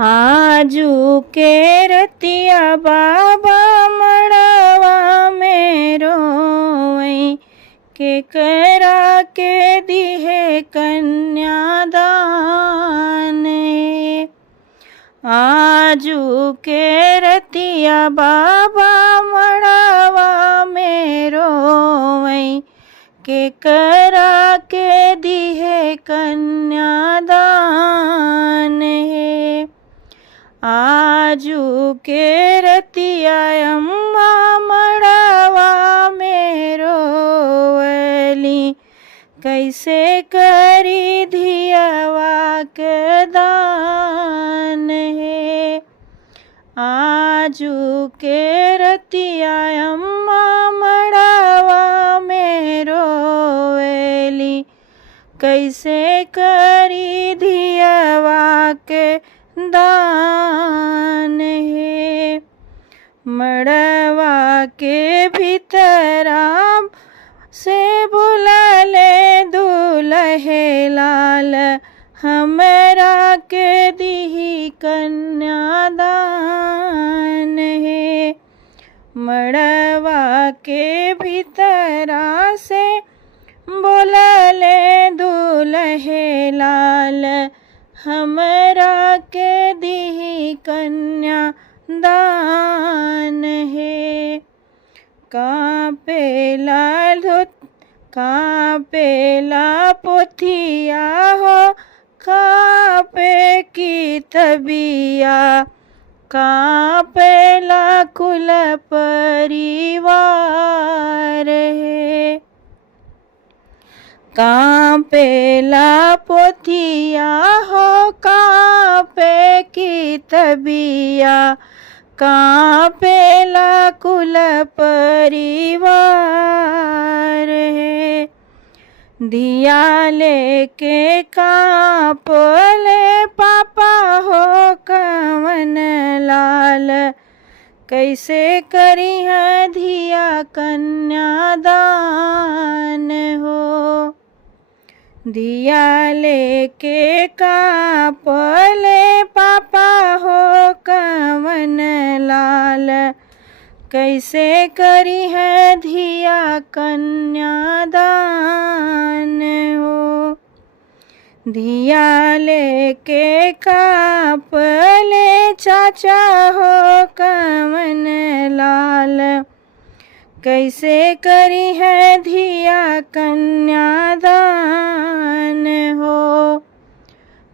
आजू के रतिया बाबा मड़वा में रोवई के करा के दिहे कन्यादान। आजू के रतिया बाबा मड़वा में रोवई के करा के दिहे कन्यादान। आजू के रतिया अम्मा मड़वा में रोवली कैसे करी धियवा के दान। आजू के रतिया अम्मा मड़वा में रोवली कैसे करी धियवा के दान। मड़वा के भीतरा से बुलले दूल्हे लाल हमरा के दिही कन्यादान। मड़वा के भीतरा से बोलले दूल्हे लाल हमरा के दिही कन्यादान। कापेला पोथिया हो कापे की तबिया कापेला कुल परिवार। कापेला पोथिया हो कापे की तबिया कापेला कुल परिवार। दिया लेके कापले पापा हो कवन लाल कैसे करी है धिया कन्यादान हो। दिया लेके कापले पापा हो कवन लाल कैसे करी है धिया कन्यादान हो। दिया लेके कापले चाचा हो कवन लाल कैसे करी है धिया कन्यादान हो।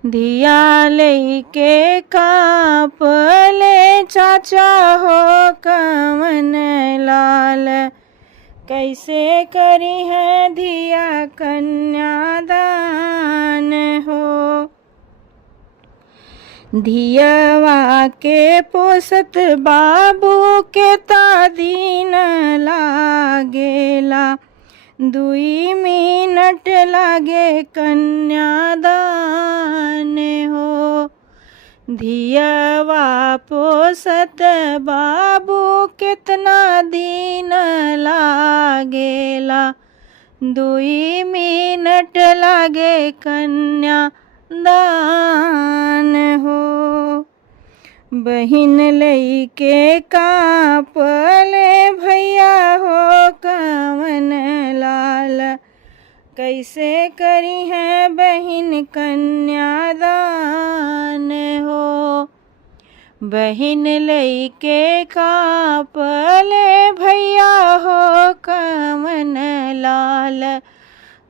दिया लेके कापले चाचा हो कवन लाल कैसे करी है धिया कन्यादान हो। धियवा के पोसत बाबू के तादीन लागेला 2 मिनट लागे कन्यादान हो। धियवा पोसत बाबू कितना दिन लागेला 2 मिनट लागे कन्यादान हो। बहिन लइके कापले भैया हो कवन लाल कैसे करी है बहिन कन्यादान हो। बहिन लइके कापले भैया हो कवन लाल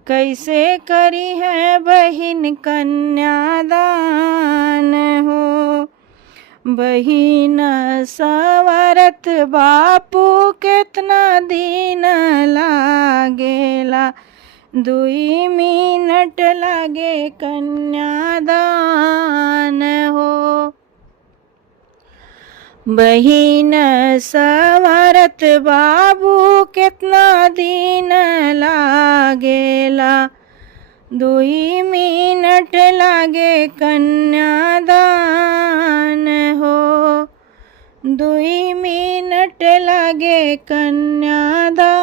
कैसे करी है बहिन कन्यादान हो। बहिन सवरत बापू कितना दिन लागेला 2 मिनट लागे कन्यादान हो। बहिन सवरत बाबू कितना दिन लागेला 2 मिनट लागे कन्यादान हो। 2 मिनट लागे कन्यादान।